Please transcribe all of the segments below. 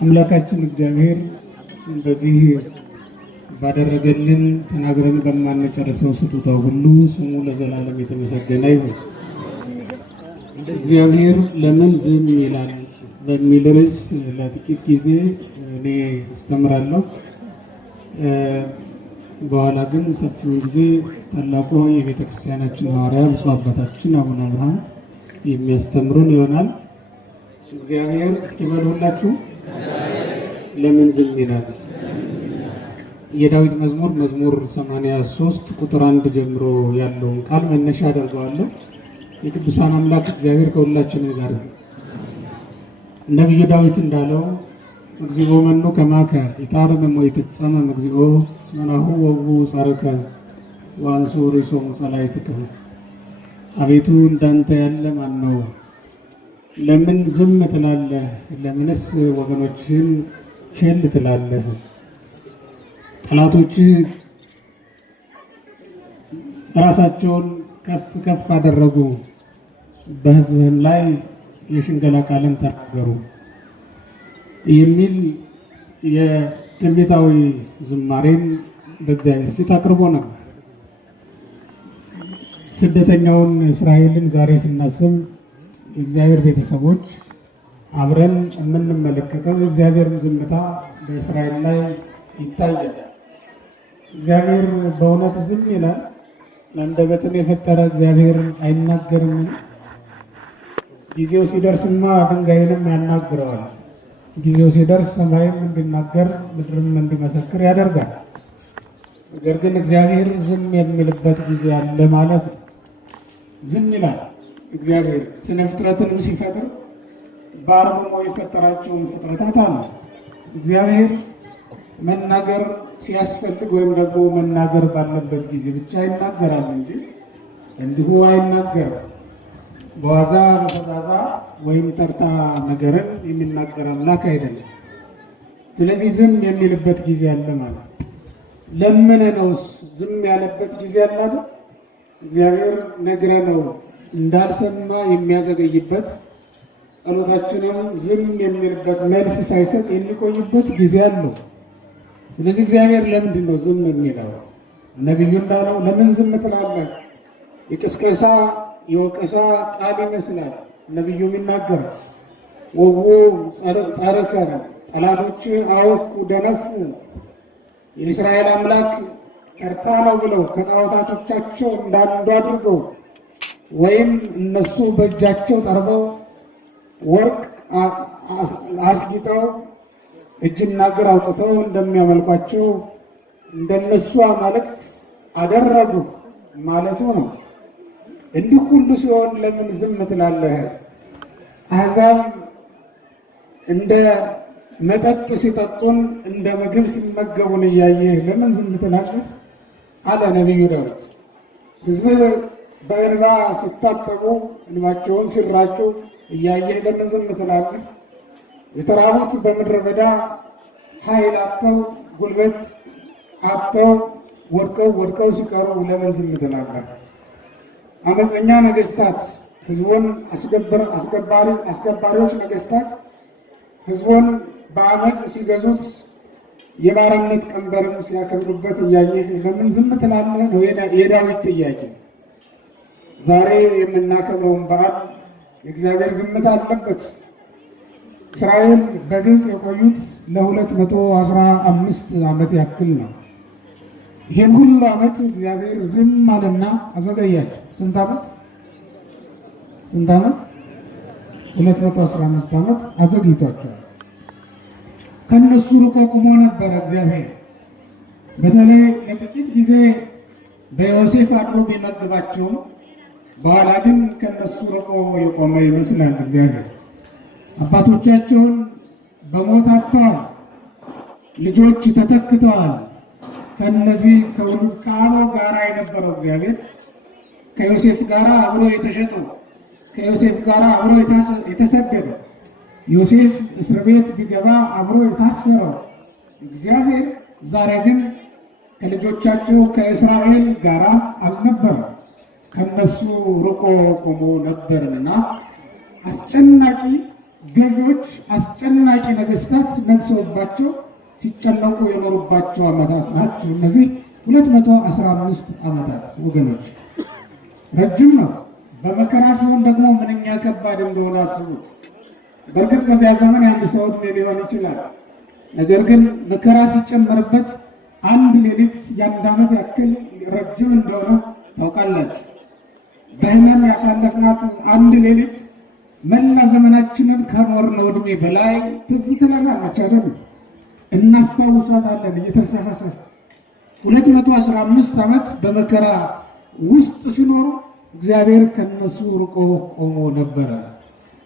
አምላካችን እግዚአብሔር በዚህ ባደረገልን ተናግረን በማንጨርሰው ስጦታው ሁሉ ስሙ ለዘላለም የተመሰገነ ይሁን። እግዚአብሔር ለምን ዝም ይላል በሚል ርዕስ ለጥቂት ጊዜ እኔ አስተምራለሁ። በኋላ ግን ሰፊውን ጊዜ ታላቁ የቤተ ክርስቲያናችን ሐዋርያ ብፁዕ አባታችን አቡነ አብርሃም የሚያስተምሩን ይሆናል። እግዚአብሔር እስኪ በሉላችሁ ለምን ዝም ይላል? የዳዊት መዝሙር 83 ቁጥር 1 ጀምሮ ያለውን ቃል መነሻ አደርገዋለሁ። የቅዱሳን አምላክ እግዚአብሔር ከሁላችን ጋር ነው። ነብዩ ዳዊት እንዳለው እግዚኦ መኑ ከማከ ይታረም ወይትጸመም እግዚኦ ስመናሁ ወቡ ጻርከ ወአንሱ ሪሶሙ ጸላይትከ። አቤቱ እንዳንተ ያለ ማን ነው? ለምን ዝም ትላለህ? ለምንስ ወገኖችን ቸል ትላለህ? ጠላቶች ራሳቸውን ከፍ አደረጉ፣ በሕዝብህም ላይ የሽንገላ ቃልን ተናገሩ የሚል የትንቢታዊ ዝማሬን በእግዚአብሔር ፊት አቅርቦ ነበር። ስደተኛውን እስራኤልን ዛሬ ስናስብ የእግዚአብሔር ቤተሰቦች አብረን የምንመለከተው የእግዚአብሔርን ዝምታ በእስራኤል ላይ ይታያል። እግዚአብሔር በእውነት ዝም ይላል? አንደበትን የፈጠረ እግዚአብሔር አይናገርም? ጊዜው ሲደርስማ ድንጋይንም ያናግረዋል። ጊዜው ሲደርስ ሰማይም እንዲናገር ምድርም እንዲመሰክር ያደርጋል። ነገር ግን እግዚአብሔር ዝም የሚልበት ጊዜ አለ ማለት ነው። ዝም ይላል። እግዚአብሔር ስነ ፍጥረትን ሲፈጥር በአርምሞ የፈጠራቸውን ፍጥረታት አሉ። እግዚአብሔር መናገር ሲያስፈልግ ወይም ደግሞ መናገር ባለበት ጊዜ ብቻ ይናገራል እንጂ እንዲሁ አይናገርም። በዋዛ በፈዛዛ ወይም ተርታ ነገርን የሚናገር አምላክ አይደለም። ስለዚህ ዝም የሚልበት ጊዜ አለ ማለት ነው። ለምነነውስ ዝም ያለበት ጊዜ አለ አይደል? እግዚአብሔር ነግረነው እንዳልሰማ የሚያዘገይበት፣ ጸሎታችንን ዝም የሚልበት፣ መልስ ሳይሰጥ የሚቆይበት ጊዜ አለው። ስለዚህ እግዚአብሔር ለምንድን ነው ዝም የሚለው? ነቢዩ እንዳለው ለምን ዝም ትላለህ? የቅስቀሳ የወቀሳ ቃል ይመስላል ነቢዩ የሚናገር። ወዎ ጻርከ ጠላቶች አወኩ ደነፉ፣ የእስራኤል አምላክ ከርታ ነው ብለው ከጣዖታቶቻቸው እንዳንዱ አድርገው ወይም እነሱ በእጃቸው ጠርበው ወርቅ አስጊጠው እጅና እግር አውጥተው እንደሚያመልኳቸው እንደነሱ አማልክት አደረጉ ማለቱ ነው። እንዲህ ሁሉ ሲሆን ለምን ዝም ትላለህ? አሕዛብ እንደ መጠጥ ሲጠጡን እንደ ምግብ ሲመገቡን እያየህ ለምን ዝም ትላለህ? አለ ነቢዩ ዳዊት። ሕዝብ በእንባ ሲታጠቡ እንባቸውን ሲራጩ እያየህ ለምን ዝም ትላለህ? የተራቡት በምድረ በዳ ኃይል አጥተው ጉልበት አጥተው ወድቀው ሲቀሩ ለምን ዝም ትላለህ? አመፀኛ ነገስታት ህዝቡን አስገባሪዎች ነገስታት ህዝቡን በአመፅ ሲገዙት የባርነት ቀንበርም ሲያከብሩበት እያየህ ለምን ዝም ትላለህ ነው የዳዊት ጥያቄ። ዛሬ የምናከብረውን በዓል የእግዚአብሔር ዝምታ አለበት። እስራኤል በግብፅ የቆዩት ለ215 ዓመት ያክል ነው። ይህን ሁሉ ዓመት እግዚአብሔር ዝም አለና አዘገያቸው። ስንት ዓመት? 215 ዓመት አዘግይቷቸዋል። ከነሱ ርቆ ቆሞ ነበረ እግዚአብሔር። በተለይ ለጥቂት ጊዜ በዮሴፍ አድሮ ቢመግባቸውም በኋላ ግን ከነሱ ርቆ የቆመ ይመስላል እግዚአብሔር። አባቶቻቸውን በሞት አጥተዋል። ልጆች ተተክተዋል። ከነዚህ ከአበው ጋራ የነበረው እግዚአብሔር ከዮሴፍ ጋራ አብሮ የተሸጡ፣ ከዮሴፍ ጋራ አብሮ የተሰደደ፣ ዮሴፍ እስር ቤት ቢገባ አብሮ የታሰረው እግዚአብሔር ዛሬ ግን ከልጆቻቸው ከእስራኤል ጋራ አልነበረም። ከነሱ ርቆ ቆሞ ነበርና አስጨናቂ ገዢዎች፣ አስጨናቂ ነገስታት ነግሰውባቸው ሲጨነቁ የኖሩባቸው ዓመታት ናቸው። እነዚህ 215 ዓመታት ወገኖች ረጅም ነው። በመከራ ሲሆን ደግሞ ምንኛ ከባድ እንደሆነ አስቡት። በእርግጥ በዚያ ዘመን የአንድ ሰው ዕድሜ ሊሆን ይችላል። ነገር ግን መከራ ሲጨመርበት አንድ ሌሊት የአንድ ዓመት ያክል ረጅም እንደሆነ ታውቃላችሁ። በህመም ያሳለፍናት አንድ ሌሊት መላ ዘመናችንን ከኖርነው ዕድሜ በላይ ትዝ ትለናለች አይደል? እናስታውሳታለን እየተንሰፈሰፈ 215 ዓመት በመከራ ውስጥ ሲኖሩ እግዚአብሔር ከነሱ ርቆ ቆሞ ነበረ።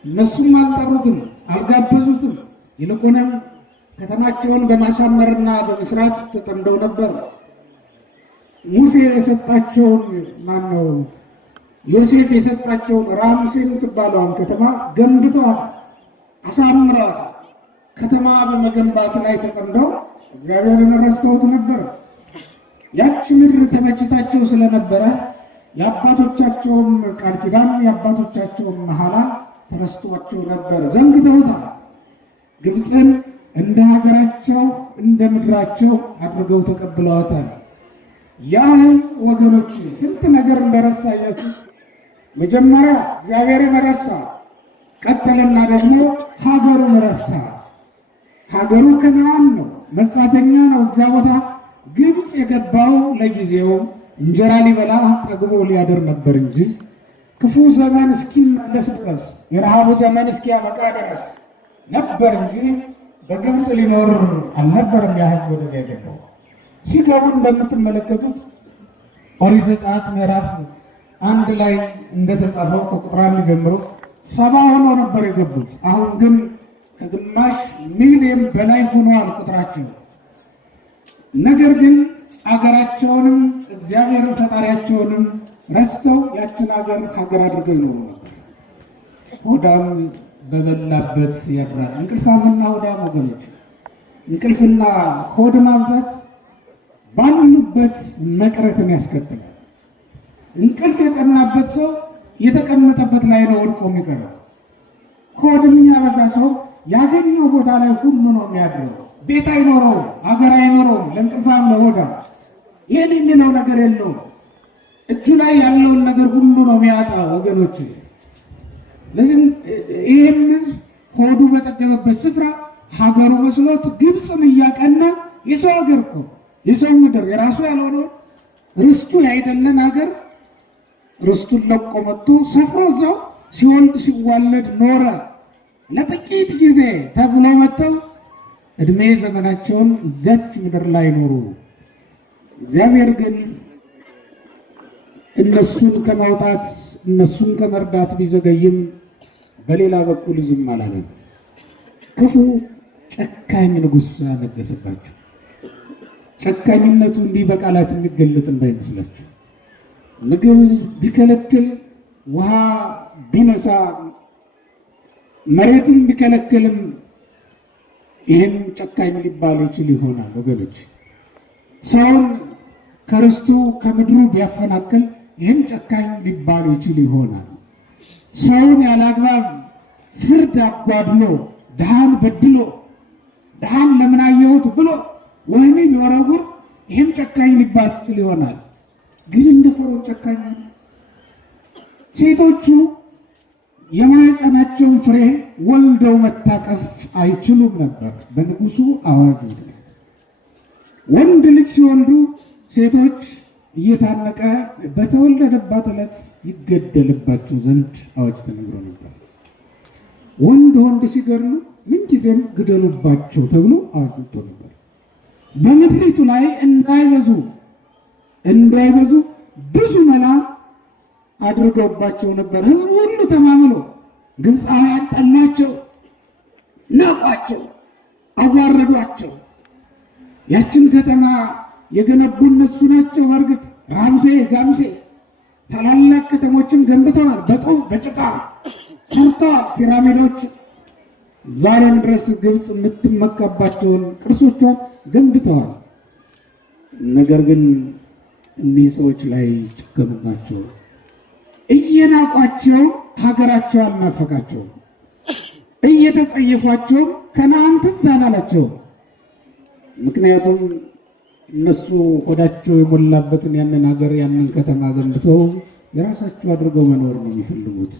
እነሱም አልጠሩትም፣ አልጋበዙትም። ይልቁንም ከተማቸውን በማሳመርና በመስራት ተጠምደው ነበር። ሙሴ የሰጣቸውን ማነው ዮሴፍ የሰጣቸውን ራምሴ የምትባለውን ከተማ ገንብተዋል፣ አሳምረዋል። ከተማ በመገንባት ላይ ተጠምደው እግዚአብሔርን ረስተውት ነበር። ያች ምድር ተመችታቸው ስለነበረ የአባቶቻቸውም ቃል ኪዳን የአባቶቻቸውም መሐላ ተረስቷቸው ነበር፣ ዘንግተውታል። ግብፅን እንደ ሀገራቸው እንደ ምድራቸው አድርገው ተቀብለዋታል። ያ ሕዝብ ወገኖች ስንት ነገር እንደረሳያችሁ። መጀመሪያ እግዚአብሔርን ረሳ፣ ቀጠለና ደግሞ ሀገሩን ረሳ። ሀገሩ ከነዓን ነው፣ መጻተኛ ነው። እዚያ ቦታ ግብፅ የገባው ለጊዜው እንጀራ ሊበላ ጠግቦ ሊያደር ነበር እንጂ ክፉ ዘመን እስኪመለስ ድረስ የረሃቡ ዘመን እስኪያበቃ ድረስ ነበር እንጂ በግብፅ ሊኖር አልነበረም። ያ ሕዝብ ወደዚያ የገባው ሲገቡ እንደምትመለከቱት ኦሪት ዘጸአት ምዕራፍ 1 ላይ እንደተጻፈው ከቁጥር 1 ጀምሮ 70 ሆኖ ነበር የገቡት። አሁን ግን ከግማሽ ሚሊዮን በላይ ሆኗል ቁጥራቸው። ነገር ግን አገራቸውንም እግዚአብሔር ፈጣሪያቸውንም ረስተው ያችን ሀገር አድርገው ይኖሩ ነበር። ሆዳም በበላበት ያድራል። እንቅልፋምና ሆዳም ወገኖች፣ እንቅልፍና ሆድ ማብዛት ባሉበት መቅረትን ያስከትላል። እንቅልፍ የጸናበት ሰው የተቀመጠበት ላይ ነው ወድቆ የሚቀረው። ሆድ የሚያበዛ ሰው ያገኘው ቦታ ላይ ሁሉ ነው የሚያድረው። ቤት አይኖረውም፣ ሀገር አይኖረውም። ለእንቅልፋም ለሆዳ ይህን የሚለው ነገር የለውም። እጁ ላይ ያለውን ነገር ሁሉ ነው የሚያጣ ወገኖች። ለዚህም ይህም ሕዝብ ሆዱ በጠገበበት ስፍራ ሀገሩ መስሎት ግብፅን እያቀና የሰው ሀገር እኮ የሰው ምድር የራሱ ያልሆነውን ርስቱ ያይደለን ሀገር ርስቱን ለቆ መጥቶ ሰፍሮ እዛው ሲወልድ ሲዋለድ ኖረ። ለጥቂት ጊዜ ተብሎ መጥተው እድሜ ዘመናቸውን እዚያች ምድር ላይ ኖሩ። እግዚአብሔር ግን እነሱን ከማውጣት እነሱን ከመርዳት ቢዘገይም በሌላ በኩል ዝም አላለም። ክፉ ጨካኝ ንጉሥ ነገሰባቸው። ጨካኝነቱ እንዲህ በቃላት የሚገለጥ እንዳይመስላችሁ። ምግብ ቢከለክል፣ ውሃ ቢነሳ፣ መሬትም ቢከለክልም ይህን ጨካኝ ሊባል ይችል ይሆናል ወገኖች። ሰውን ከርስቱ ከምድሩ ቢያፈናቅል ይህን ጨካኝ ሊባል ይችል ይሆናል። ሰውን ያላግባብ ፍርድ አጓድሎ ድሃን በድሎ ድሃን ለምን አየሁት ብሎ ወህኒ ቢወረውር ይህም ጨካኝ ሊባል ይችል ይሆናል። ግን እንደ ፈርዖን ጨካኝ ሴቶቹ የማህፀናቸውን ፍሬ ወልደው መታቀፍ አይችሉም ነበር በንጉሱ አዋጅ ምክንያት። ወንድ ልጅ ሲወልዱ ሴቶች እየታነቀ በተወለደባት ዕለት ይገደልባቸው ዘንድ አዋጅ ተነግሮ ነበር። ወንድ ሲገድሉ ምንጊዜም ግደሉባቸው ተብሎ አዋጅ ወጥቶ ነበር። በምድሪቱ ላይ እንዳይበዙ ብዙ መላ አድርገውባቸው ነበር። ህዝቡ ሁሉ ተማምሎ ግብፃውያን ጠላቸው፣ ናቋቸው፣ አዋረዷቸው። ያችን ከተማ የገነቡ እነሱ ናቸው። በእርግጥ ራምሴ ጋምሴ ታላላቅ ከተሞችን ገንብተዋል። በጡብ በጭቃ ሰርተዋል ፒራሚዶች። ዛሬም ድረስ ግብፅ የምትመካባቸውን ቅርሶቿን ገንብተዋል። ነገር ግን እኒህ ሰዎች ላይ ጨከኑባቸው። እየናቋቸው ሀገራቸው አልናፈቃቸውም። እየተጸየፏቸው ከነዓን ትዝ አላላቸው። ምክንያቱም እነሱ ሆዳቸው የሞላበትን ያንን ሀገር ያንን ከተማ ገንብተው የራሳቸው አድርገው መኖር ነው የሚፈልጉት።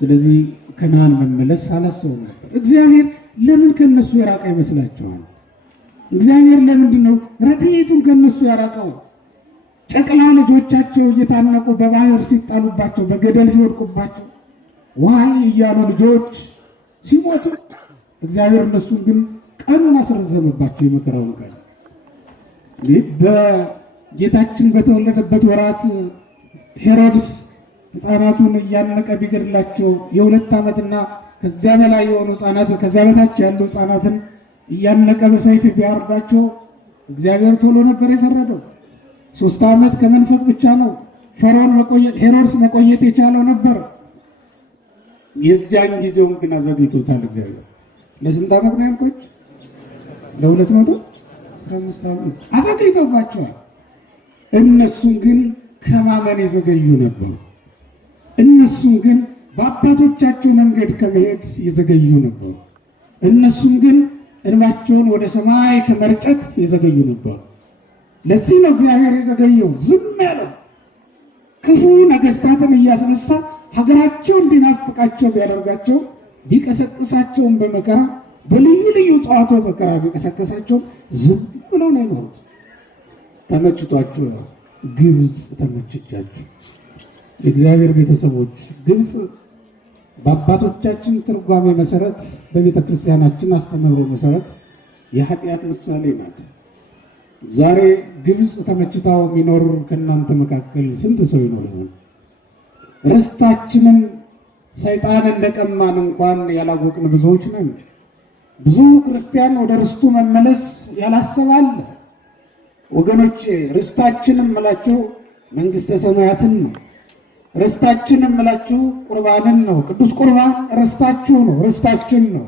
ስለዚህ ከነዓን መመለስ አላሰቡም ነበር። እግዚአብሔር ለምን ከነሱ የራቀ ይመስላችኋል? እግዚአብሔር ለምንድን ነው ረድኤቱን ከነሱ ያራቀው? ጨቅላ ልጆቻቸው እየታነቁ በባህር ሲጣሉባቸው፣ በገደል ሲወድቁባቸው፣ ዋይ እያሉ ልጆች ሲሞቱ እግዚአብሔር እነሱን ግን ቀኑን አስረዘመባቸው። የመከራውን ቀን በጌታችን በተወለደበት ወራት ሄሮድስ ሕፃናቱን እያነቀ ቢገድላቸው የ2 ዓመትና ከዚያ በላይ የሆኑ ሕፃናት ከዚያ በታች ያሉ ሕፃናትን እያነቀ በሰይፍ ቢያርዳቸው እግዚአብሔር ቶሎ ነበር የፈረደው። 3 ዓመት ከመንፈቅ ብቻ ነው ሄሮድስ መቆየት የቻለው ነበር። የዚያን ጊዜውን ግን አዘግይቶታል እግዚአብሔር። ለስንት ዓመት ነው ያልኩት? ለ215 ዓመት አዘግይቶባቸዋል። እነሱም ግን ከማመን የዘገዩ ነበሩ። እነሱም ግን በአባቶቻቸው መንገድ ከመሄድ የዘገዩ ነበሩ። እነሱም ግን እንባቸውን ወደ ሰማይ ከመርጨት የዘገዩ ነበሩ። ለዚህ ነው እግዚአብሔር የዘገየው፣ ዝም ያለው። ክፉ ነገስታትን እያስነሳ ሀገራቸው እንዲናፍቃቸው ቢያደርጋቸው፣ ቢቀሰቅሳቸውን በመከራ በልዩ ልዩ ጸዋቶ መከራ ቢቀሰቅሳቸው ዝም ብለው ነው የኖሩት። ተመችቷቸው ግብፅ ተመችቻቸው። የእግዚአብሔር ቤተሰቦች ግብፅ በአባቶቻችን ትርጓሜ መሰረት፣ በቤተ ክርስቲያናችን አስተምህሮ መሰረት የኃጢአት ምሳሌ ናት። ዛሬ ግብፅ ተመችታው የሚኖር ከእናንተ መካከል ስንት ሰው ይኖራል? ርስታችንን ሰይጣን እንደቀማን እንኳን ያላወቅን ብዙዎች ነን። ብዙ ክርስቲያን ወደ ርስቱ መመለስ ያላሰባል። ወገኖቼ ርስታችንን እምላችሁ መንግስተ ሰማያትን ነው። ርስታችንን እምላችሁ ቁርባንን ነው። ቅዱስ ቁርባን ርስታችሁ ነው፣ ርስታችን ነው።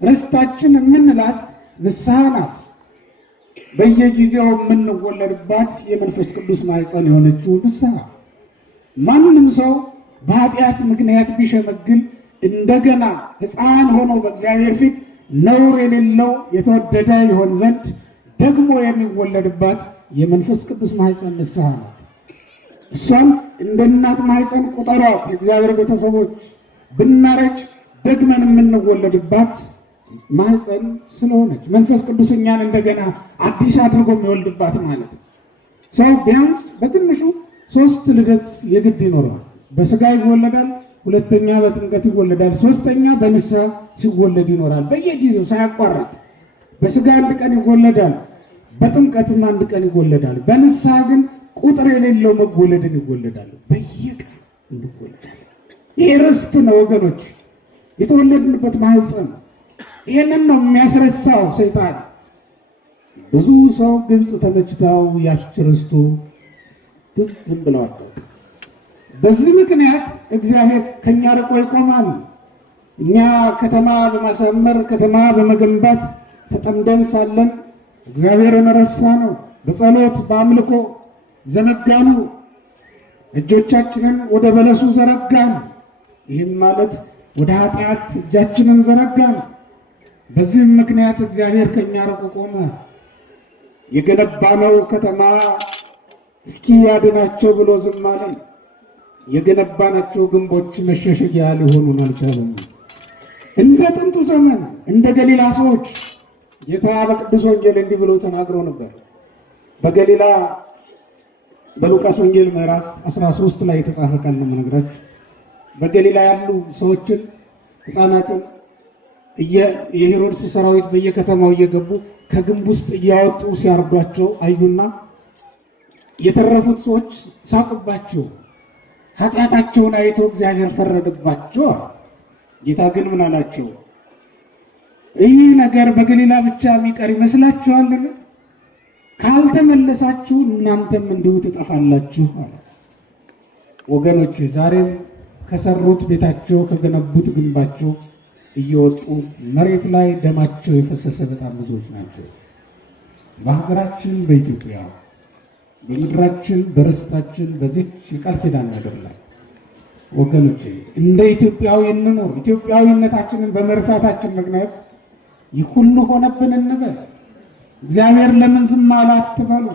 ርስታችን የምንላት ንስሐ ናት። በየጊዜው የምንወለድባት የመንፈስ ቅዱስ ማኅፀን የሆነችው ንስሐ። ማንም ሰው በኃጢአት ምክንያት ቢሸመግል እንደገና ሕፃን ሆኖ በእግዚአብሔር ፊት ነውር የሌለው የተወደደ ይሆን ዘንድ ደግሞ የሚወለድባት የመንፈስ ቅዱስ ማኅፀን ንስሐ ናት። እሷም እንደ እናት ማኅፀን ቁጠሯት። የእግዚአብሔር ቤተሰቦች ብናረጅ ደግመን የምንወለድባት ማኅፀን ስለሆነች መንፈስ ቅዱስ እኛን እንደገና አዲስ አድርጎ የሚወልድባት ማለት ነው። ሰው ቢያንስ በትንሹ 3 ልደት የግድ ይኖረዋል። በስጋ ይወለዳል፣ ሁለተኛ በጥምቀት ይወለዳል፣ ሶስተኛ በንስሐ ሲወለድ ይኖራል። በየጊዜው ሳያቋርጥ በስጋ 1 ቀን ይወለዳል፣ በጥምቀትም 1 ቀን ይወለዳል። በንስሐ ግን ቁጥር የሌለው መወለድን ይወለዳል። በየቀን እንወለዳለን። ይህ ርስት ነው ወገኖች፣ የተወለድንበት ማኅፀን። ይህንን ነው የሚያስረሳው ሰይጣን። ብዙ ሰው ግብፅ ተመችታው ያች ርስቱ ትዝ ብለዋል። በዚህ ምክንያት እግዚአብሔር ከኛ ርቆ ይቆማል። እኛ ከተማ በማሳመር ከተማ በመገንባት ተጠምደን ሳለን እግዚአብሔርን ረሳ ነው። በጸሎት በአምልኮ ዘነጋኑ። እጆቻችንን ወደ በለሱ ዘረጋን። ይህም ማለት ወደ ኃጢአት እጃችንን ዘረጋን። በዚህም ምክንያት እግዚአብሔር ከኛ ርቆ ቆመ። የገነባነው ከተማ እስኪ ያድናቸው ብሎ ዝም አለን። የገነባናቸው ግንቦች መሸሸጊያ ሊሆኑን አልቻሉም። እንደ ጥንቱ ዘመን እንደ ገሊላ ሰዎች ጌታ በቅዱስ ወንጌል እንዲህ ብሎ ተናግሮ ነበር። በገሊላ በሉቃስ ወንጌል ምዕራፍ 13 ላይ የተጻፈ ቃል ነው የምነግራችሁ። በገሊላ ያሉ ሰዎችን ሕፃናትን የሄሮድስ ሰራዊት በየከተማው እየገቡ ከግንብ ውስጥ እያወጡ ሲያርዷቸው አዩና የተረፉት ሰዎች ሳቁባቸው። ኃጢአታቸውን አይቶ እግዚአብሔር ፈረደባቸው። ጌታ ግን ምን አላቸው? ይህ ነገር በገሊላ ብቻ የሚቀር ይመስላችኋልን? ካልተመለሳችሁ እናንተም እንዲሁ ትጠፋላችሁ አለ። ወገኖች ዛሬም ከሰሩት ቤታቸው ከገነቡት ግንባቸው እየወጡ መሬት ላይ ደማቸው የፈሰሰ በጣም ብዙዎች ናቸው። በሀገራችን በኢትዮጵያ በምድራችን በርስታችን በዚች የቃል ኪዳን ምድር ላይ ወገኖቼ እንደ ኢትዮጵያዊ እንኖር። ኢትዮጵያዊነታችንን በመርሳታችን ምክንያት ይህ ሁሉ ሆነብን እንበል። እግዚአብሔር ለምን ዝም አለ አትበሉ።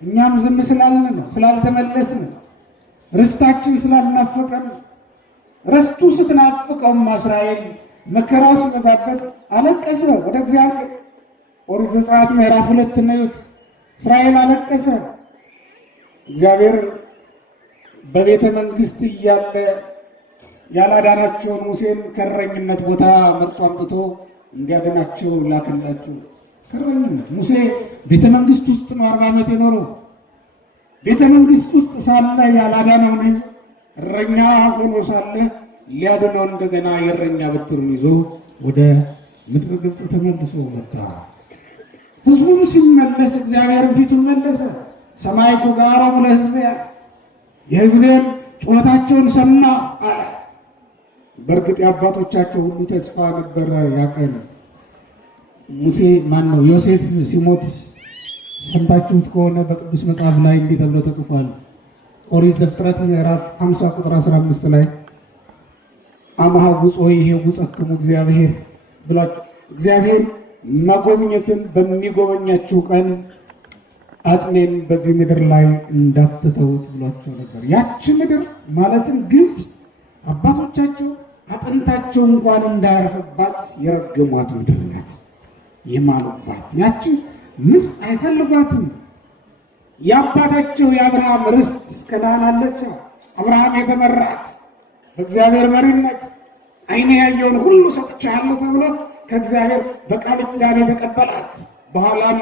እኛም ዝም ስላልን ነው፣ ስላልተመለስን፣ ርስታችን ስላልናፈቀን። ርስቱ ስትናፍቀውም እስራኤል መከራው ሲበዛበት አለቀሰ ወደ እግዚአብሔር። ኦሪት ዘጸአት ምዕራፍ 2 ነዩት። እስራኤል አለቀሰ። እግዚአብሔር በቤተ መንግስት እያለ ያላዳናቸውን ሙሴን ከእረኝነት ቦታ መርጦ አምጥቶ እንዲያድናቸው ላከላቸው። ከእረኝነት ሙሴ ቤተ መንግስት ውስጥ ነው 40 ዓመት የኖረው። ቤተ መንግስት ውስጥ ሳለ ያላዳነውን ሕዝብ እረኛ ሆኖ ሳለ ሊያድነው እንደገና የእረኛ በትሩን ይዞ ወደ ምድረ ግብፅ ተመልሶ መጣ። ሕዝቡም ሲመለስ እግዚአብሔር ፊቱን መለሰ። ሰማይ ኩጋሮሙ ለሕዝብየ፣ የሕዝቤን ጩኸታቸውን ሰማ አለ። በእርግጥ የአባቶቻቸው ሁሉ ተስፋ ነበረ። ያቀን ሙሴ ነው ዮሴፍ ሲሞት ሰምታችሁት ከሆነ በቅዱስ መጽሐፍ ላይ እንዲህ ተብሎ ተጽፏል። ኦሪት ዘፍጥረት ምዕራፍ 50 ቁጥር 15 ላይ አማሃጉጾ ይሄጉጸክሙ እግዚአብሔር ብሏቸው እግዚአብሔር መጎብኘትን በሚጎበኛችሁ ቀን አጽሜን በዚህ ምድር ላይ እንዳትተውት ብሏቸው ነበር። ያቺ ምድር ማለትም ግብፅ አባቶቻቸው አጥንታቸው እንኳን እንዳያርፍባት የረገሟት ምድር ናት፣ የማሉባት። ያቺ ምን አይፈልጓትም። የአባታቸው የአብርሃም ርስት ከነዓን አለች። አብርሃም የተመራት በእግዚአብሔር መሪነት ዓይን ያየውን ሁሉ ሰጥቻለሁ ተብሎ ከእግዚአብሔር በቃል ኪዳን የተቀበላት በኋላም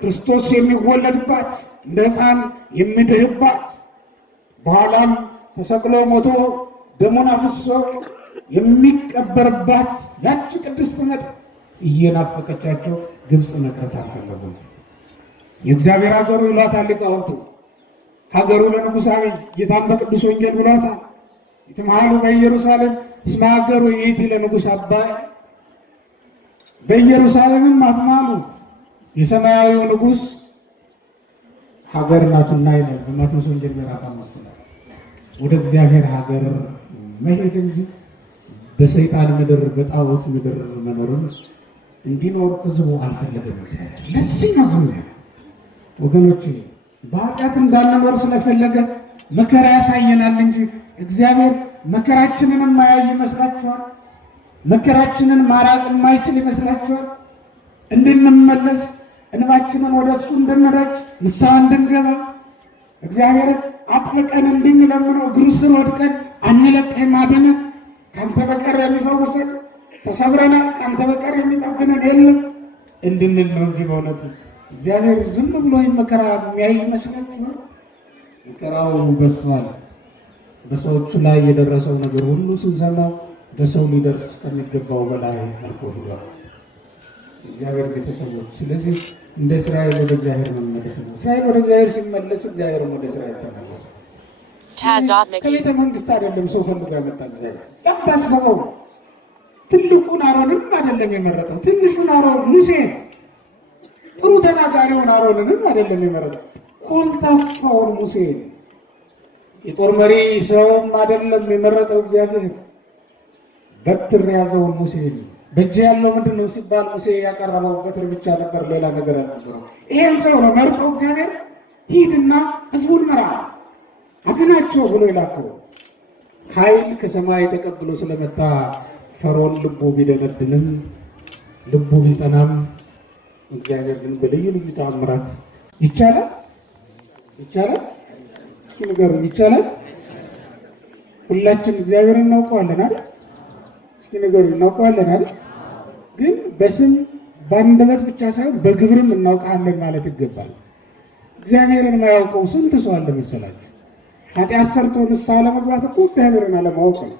ክርስቶስ የሚወለድባት እንደ ሕፃን የሚድህባት በኋላም ተሰቅሎ ሞቶ ደሙን አፍስሶ የሚቀበርባት ያቺ ቅድስት ምድር እየናፈቀቻቸው ግብፅ መቅረት አልፈለጉም። የእግዚአብሔር ሀገሩ ይሏታል ሊቃውንቱ። ሀገሩ ለንጉሥ አብይ ጌታም በቅዱስ ወንጌል ብሏታል። ይትምሃሉ በኢየሩሳሌም እስመ ሀገሩ ይእቲ ለንጉሥ አባይ። በኢየሩሳሌምም አትማሉ የሰማያዊው ንጉሥ ሀገር ናትና ይላል በማቴዎስ ወንጌል ምዕራፍ 5 ላይ። ወደ እግዚአብሔር ሀገር መሄድ እንጂ በሰይጣን ምድር በጣዖት ምድር መኖርን እንዲኖር ሕዝቡ አልፈለገም። እግዚአብሔር ለዚህ ነው ዝም ያለው። ወገኖች በኃጢአት እንዳንኖር ስለፈለገ መከራ ያሳየናል እንጂ እግዚአብሔር መከራችንን የማያይ ይመስላችኋል? መከራችንን ማራቅ የማይችል ይመስላችኋል? እንድንመለስ እንባችንን ወደ እሱ እንድንረጭ ንስሐ እንድንገባ እግዚአብሔርን አጥብቀን እንድንለምነው እግሩ ስር ወድቀን አንለቅህም አድነን፣ ካንተ በቀር የሚፈውሰን ተሰብረናል፣ ካንተ በቀር የሚጠግነን የለም እንድንል ነው እንጂ በእውነት እግዚአብሔር ዝም ብሎ መከራ የሚያይ ይመስላችኋል? መከራው በዝቷል። በሰዎቹ ላይ የደረሰው ነገር ሁሉ ስንሰማው በሰው ሊደርስ ከሚገባው በላይ አልፎ ሄዷል። እግዚአብሔር ቤተሰቦች፣ ስለዚህ እንደ እስራኤል ወደ እግዚአብሔር መመለስ ነው። እስራኤል ወደ እግዚአብሔር ሲመለስ እግዚአብሔር ወደ እስራኤል ተመለሰ። ከቤተ መንግስት አይደለም ሰው ፈልጎ ያመጣ እግዚአብሔር ያባሰበው። ትልቁን አሮንም አይደለም የመረጠው፣ ትንሹን አሮን ሙሴ፣ ጥሩ ተናጋሪውን አሮንንም አይደለም የመረጠው፣ ኮልታፋውን ሙሴ። የጦር መሪ ሰውም አይደለም የመረጠው እግዚአብሔር፣ በትር ያዘውን ሙሴ። በእጅ ያለው ምንድን ነው ሲባል ሙሴ ያቀረበው በትር ብቻ ነበር፣ ሌላ ነገር አልነበረው። ይሄን ሰው ነው መርጦ እግዚአብሔር ሂድና ህዝቡን ምራ አድናቸው ብሎ የላከው። ኃይል ከሰማይ ተቀብሎ ስለመጣ ፈርዖን ልቡ ቢደነድንም ልቡ ቢጸናም እግዚአብሔር ግን በልዩ ልዩ ተአምራት ይቻላል። እስኪ ንገሩኝ፣ ይቻላል? ሁላችን እግዚአብሔርን እናውቀዋለን አይደል? እስኪ ንገሩኝ፣ እናውቀዋለን አይደል? ግን በስም በአንደበት ብቻ ሳይሆን በግብርም እናውቃለን ማለት ይገባል። እግዚአብሔርን የማያውቀው ስንት ሰው አለ መሰላችሁ? ኃጢአት ሰርቶ ንስሐ ለመግባት እኮ እግዚአብሔርን አለማወቅ ነው።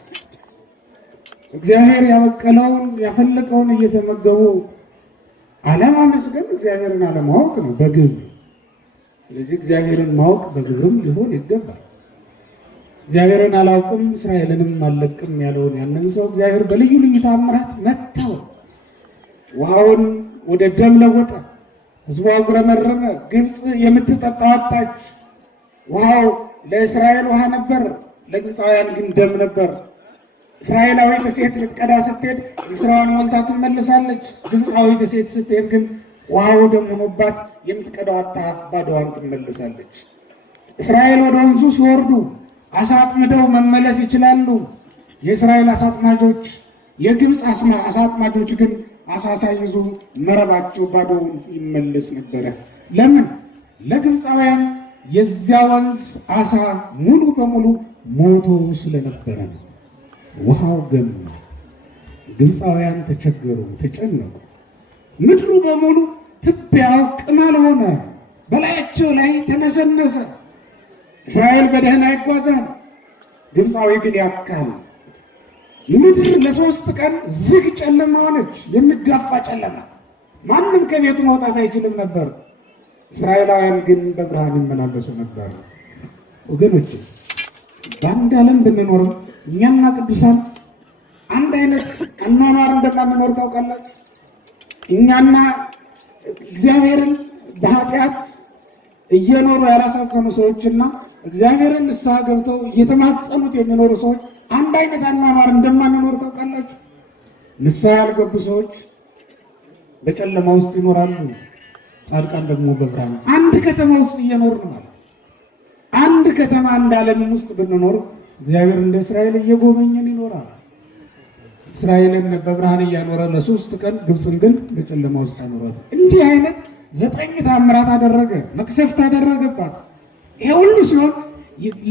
እግዚአብሔር ያበቀለውን ያፈለቀውን እየተመገቡ አለማመስገን እግዚአብሔርን አለማወቅ ነው በግብር። ስለዚህ እግዚአብሔርን ማወቅ በግብርም ሊሆን ይገባል። እግዚአብሔርን አላውቅም እስራኤልንም አልለቅም ያለውን ያንን ሰው እግዚአብሔር በልዩ ልዩ ተአምራት መታው። ውሃውን ወደ ደም ለወጠ። ሕዝቡ አጉረመረመ። ግብፅ የምትጠጣው አጣች። ውሃው ለእስራኤል ውሃ ነበር፣ ለግብፃውያን ግን ደም ነበር። እስራኤላዊት ሴት ልትቀዳ ስትሄድ ስራዋን ሞልታ ትመለሳለች። ግብፃዊት ሴት ስትሄድ ግን ውሃው ደም ሆኖባት የምትቀዳው አጣ ባዶዋን ትመለሳለች። እስራኤል ወደ ወንዙ ሲወርዱ አሳ አጥምደው መመለስ ይችላሉ። የእስራኤል አሳ አጥማጆች፣ የግብፅ አሳ አጥማጆች ግን አሳ ሳይዙ መረባቸው ባዶውን ይመለስ ነበረ። ለምን? ለግብፃውያን የዚያ ወንዝ አሳ ሙሉ በሙሉ ሞቶ ስለነበረ ነው። ውሃው ገማ። ግብፃውያን ተቸገሩ፣ ተጨነቁ። ምድሩ በሙሉ ትቢያው ቅማል ሆነ፣ በላያቸው ላይ ተነሰነሰ። እስራኤል በደህና ይጓዛል፣ ግብፃዊ ግን ያካል። ምድር ለ3 ቀን ዝግ ጨለማ ሆነች፣ የሚጋፋ ጨለማ። ማንም ከቤቱ መውጣት አይችልም ነበር። እስራኤላውያን ግን በብርሃን ይመላለሱ ነበር። ወገኖች በአንድ ዓለም ብንኖርም እኛና ቅዱሳን አንድ አይነት አኗኗር እንደማንኖር ታውቃላችሁ። እኛና እግዚአብሔርን በኃጢአት እየኖሩ ያላሳዘኑ ሰዎችና እግዚአብሔርን ንስሐ ገብተው እየተማጸኑት የሚኖሩ ሰዎች አንድ አይነት አኗኗር እንደማንኖር ታውቃላችሁ። ንስሐ ያልገቡ ሰዎች በጨለማ ውስጥ ይኖራሉ፣ ጻድቃን ደግሞ በብርሃን። አንድ ከተማ ውስጥ እየኖርን ማለት አንድ ከተማ እንደ ዓለም ውስጥ ብንኖር እግዚአብሔር እንደ እስራኤል እየጎበኘን ይኖራል። እስራኤልን በብርሃን እያኖረ ለ3 ቀን ግብፅን ግን በጨለማ ውስጥ አኖራት። እንዲህ አይነት 9 ታምራት አደረገ፣ መቅሰፍት አደረገባት። ይሄ ሁሉ ሲሆን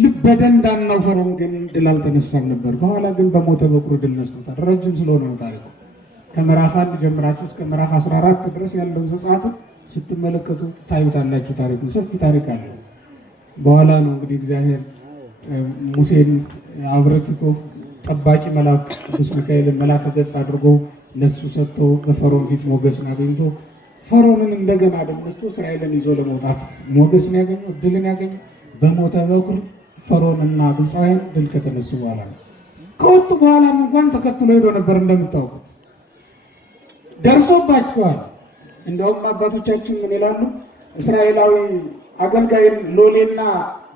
ልበ ደንዳናው ፈርዖን ግን ድል አልተነሳም ነበር። በኋላ ግን በሞተ በኩር ድል ነስቶታል። ረጅም ስለሆነ ነው ታሪኩ። ከምዕራፍ 1 ጀምራችሁ እስከ ምዕራፍ 14 ድረስ ያለው ዘጸአት ስትመለከቱ ታዩታላችሁ። ታሪኩ ሰፊ ታሪክ አለው። በኋላ ነው እንግዲህ እግዚአብሔር ሙሴን አብረትቶ ጠባቂ መልአክ ቅዱስ ሚካኤልን መልአከ ገጽ አድርጎ ለሱ ሰጥቶ በፈርዖን ፊት ሞገስን አግኝቶ ፈርዖንን እንደገና ደምስቶ እስራኤልን ይዞ ለመውጣት ሞገስን ያገኘው ድልን ያገኘው በሞተ በኩር ፈርዖንና ግብፃውያን ድል ከተነሱ በኋላ ነው። ከወጡ በኋላም እንኳን ተከትሎ ሄዶ ነበር። እንደምታውቁት ደርሶባቸዋል። እንደውም አባቶቻችን ምን ይላሉ? እስራኤላዊ አገልጋይ ሎሌና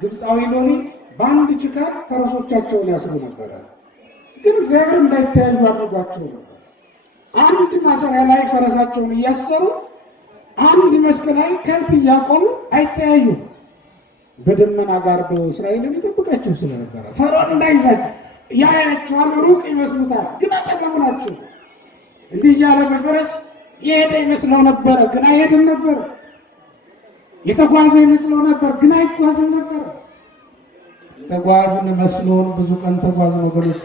ግብፃዊ ሎሌ በአንድ ችካር ፈረሶቻቸውን ያስሩ ነበረ። ግን እግዚአብሔር እንዳይተያዩ አድርጓቸው ነበር። አንድ ማሰሪያ ላይ ፈረሳቸውን እያሰሩ አንድ መስክ ላይ ከብት እያቆሙ አይተያዩም። በደመና ጋርዶ እስራኤልን ይጠብቃቸው ስለነበረ ፈርዖን እንዳይዛቸው ያያቸዋል። ሩቅ ይመስሉታል፣ ግን አጠገቡ ናቸው። እንዲህ እያለ በፈረስ የሄደ ይመስለው ነበረ፣ ግን አይሄድም ነበር። የተጓዘ ይመስለው ነበር፣ ግን አይጓዝም ነበር። ተጓዝን መስሎን ብዙ ቀን ተጓዝን ወገኖች።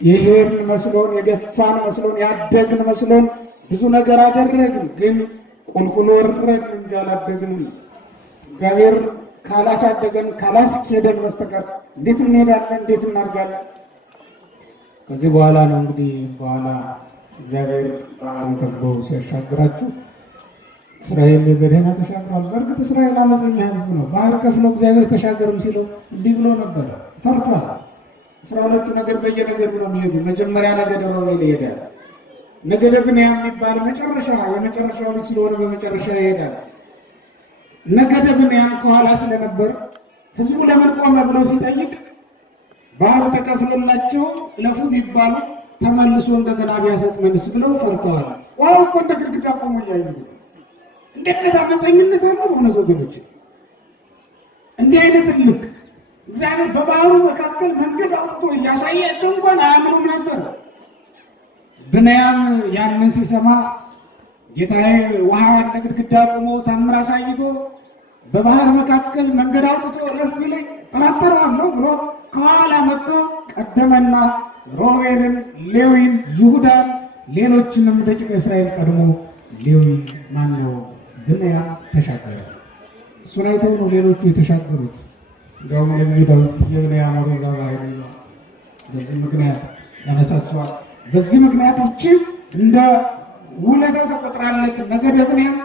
የሄድን መስሎን፣ የገፋን መስሎን፣ ያደግን መስሎን ብዙ ነገር አደረግን፣ ግን ቁልቁል ወረድን እንጂ አላደግንም። እግዚአብሔር ካላሳደገን ካላስኬደን በስተቀር እንዴት እንሄዳለን? እንዴት እናድጋለን? ከዚህ በኋላ ነው እንግዲህ በኋላ እግዚአብሔር ባህሩን ከፍሎ ሲያሻግራችሁ እስራኤል በደህና ተሻግሯል። በእርግጥ እስራኤል አመፀኛ ሕዝብ ነው። ባህር ከፍሎ እግዚአብሔር ተሻገርም ሲለው እንዲህ ብሎ ነበረ፣ ፈርቷል። 12ቱ ነገድ በየነገዱ ነው የሚሄዱ። መጀመሪያ ነገደ ሮቤል ይሄዳል። ነገደ ብንያም የሚባል የመጨረሻው ልጅ ስለሆነ በመጨረሻ ይሄዳል። ነገደ ብንያም ከኋላ ስለነበር ሕዝቡ ለምን ቆመ ብሎ ሲጠይቅ ባህር ተከፍሎላቸው እለፉ ቢባሉ ተመልሶ እንደገና ቢያሰጥመንስ ብለው ፈርተዋል። ዋው እኮ እንደ ግድግዳ ቆሞ እያዩ እንዲህ አይነት አመፀኝነት አለ በእውነት ወገኖች። እንዲህ አይነት ልክ እግዚአብሔር በባህሩ መካከል መንገድ አውጥቶ እያሳያቸው እንኳን አያምኑም ነበር። ብንያም ያንን ሲሰማ ጌታዬ ውሃ እንደ ግድግዳ ቆሞ ታምር አሳይቶ በባህር መካከል መንገድ አውጥቶ እለፍ ቢለኝ እጠራጠረዋለሁ ብሎ ከኋላ መጥቶ ቀደመና ሮቤልን፣ ሌዊን፣ ይሁዳን ሌሎችንም ደቂቀ እስራኤል ቀድሞ ሌዊ ማነው ብንያም ተሻገረ። እሱን አይተው ነው ሌሎቹ የተሻገሩት። እንደውም ለሚዳው የብንያም ወዛ ባህሪ ነው። በዚህ ምክንያት ያነሳሷል። በዚህ ምክንያት እቺ እንደ ውለታ ተቆጥራለች። ነገደ ብንያም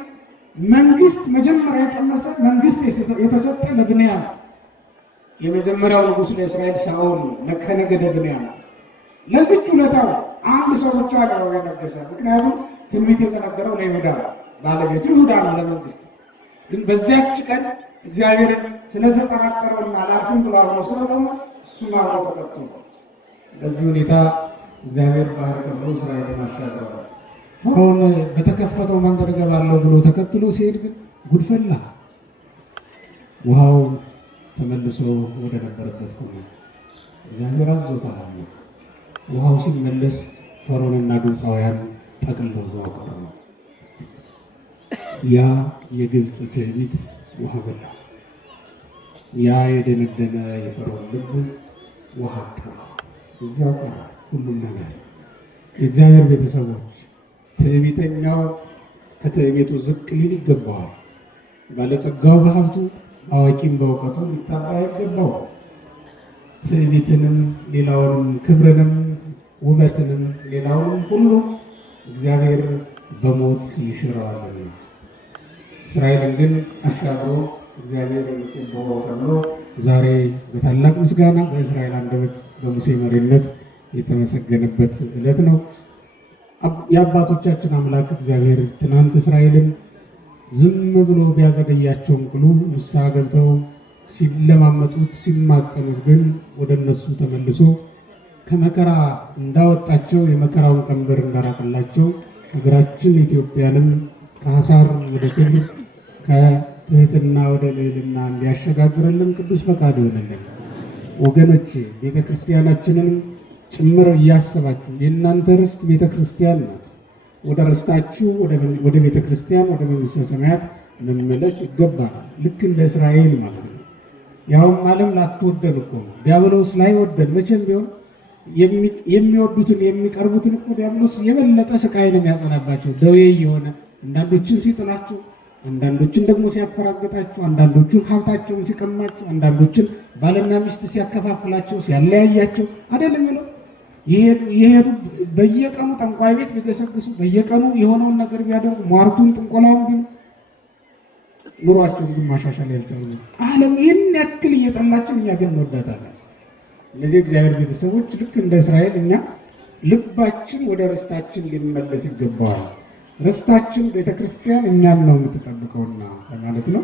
መንግስት መጀመሪያ የቀመሰ መንግስት የተሰጠ ለብንያም የመጀመሪያው ንጉሥ ለእስራኤል ሳኦል ከነገደ ብንያም። ለዚች ውለታው አንድ ሰው ብቻ ነው የነገሰ። ምክንያቱም ትንቢት የተነገረው ለይሁዳ ባለቤቱ ይሁዳ ነው ለመንግስት። ግን በዚያች ቀን እግዚአብሔር ስለተጠራጠረውና አላርፍም ብሎ አልወሰነ ደግሞ እሱም አብሮ ተቀጥቶ በዚህ ሁኔታ እግዚአብሔር ባህር ከፍሎ እስራኤልን አሻግረዋል። ፈርዖን በተከፈተው መንገድ እገባለሁ ብሎ ተከትሎ ሲሄድ ግን ጉድ ፈላ። ውሃው ተመልሶ ወደ ነበረበት ቆመ። እግዚአብሔር አዞታል። ውሃው ሲመለስ ፈርዖንና ግብፃውያን ጠቅልለው እዛው ቀሩ። ያ የግብፅ ትዕቢት ውሃ በላ። ያ የደነደነ የፈርዖን ልብ ውሃ አጣ። እዚያው ቀረ ሁሉም ነገር። የእግዚአብሔር ቤተሰቦች ትዕቢተኛው ከትዕቢቱ ዝቅ ሊል ይገባዋል። ባለጸጋው በሀብቱ አዋቂም በእውቀቱ ሊታበይ አይገባውም። ትዕቢትንም ሌላውንም ክብርንም ውበትንም ሌላውንም ሁሉ እግዚአብሔር በሞት ይሽረዋል። እስራኤልን ግን አሻግሮ እግዚአብሔር ሲበው ተብሎ ዛሬ በታላቅ ምስጋና በእስራኤል አንደበት በሙሴ መሪነት የተመሰገነበት ዕለት ነው። የአባቶቻችን አምላክ እግዚአብሔር ትናንት እስራኤልን ዝም ብሎ ቢያዘገያቸውም ቅሉ ንስሐ ገብተው ሲለማመጡት ሲማጸኑት ግን ወደ እነሱ ተመልሶ ከመከራ እንዳወጣቸው የመከራውን ቀንበር እንዳራቀላቸው ሀገራችን ኢትዮጵያንም ከሐሳር ወደ ክብር ከትህትና ወደ ልዕልና እንዲያሸጋግረልን ቅዱስ ፈቃድ ይሆንልን። ወገኖች ቤተክርስቲያናችንን ጭምር እያሰባችሁ የእናንተ ርስት ቤተክርስቲያን ናት። ወደ ርስታችሁ ወደ ቤተክርስቲያን ወደ መንግስተ ሰማያት መመለስ ይገባናል። ልክ እንደ እስራኤል ማለት ነው። ያውም ዓለም ላትወደን እኮ ዲያብሎስ ላይወደን መቼም ቢሆን የሚወዱትን የሚቀርቡትን እኮ ዲያብሎስ የበለጠ ስቃይን የሚያጸናባቸው ደዌ የሆነ አንዳንዶችን ሲጥላቸው፣ አንዳንዶችን ደግሞ ሲያፈራግጣቸው፣ አንዳንዶቹን ሀብታቸውን ሲቀማቸው፣ አንዳንዶችን ባልና ሚስት ሲያከፋፍላቸው፣ ሲያለያያቸው አይደለም የሚለው ይሄዱ በየቀኑ ጠንቋይ ቤት ቢገሰግሱ በየቀኑ የሆነውን ነገር ቢያደርጉ ሟርቱን ጥንቆላውን ቢሉ ኑሯቸውን ግን ማሻሻል ያልቻሉ ዓለም ይህን ያክል እየጠላችን እኛ ግን እንወዳታለን። እነዚህ እግዚአብሔር ቤተሰቦች ልክ እንደ እስራኤል እኛ ልባችን ወደ ርስታችን ሊመለስ ይገባዋል። ርስታችን ቤተክርስቲያን እኛን ነው የምትጠብቀውና ለማለት ነው።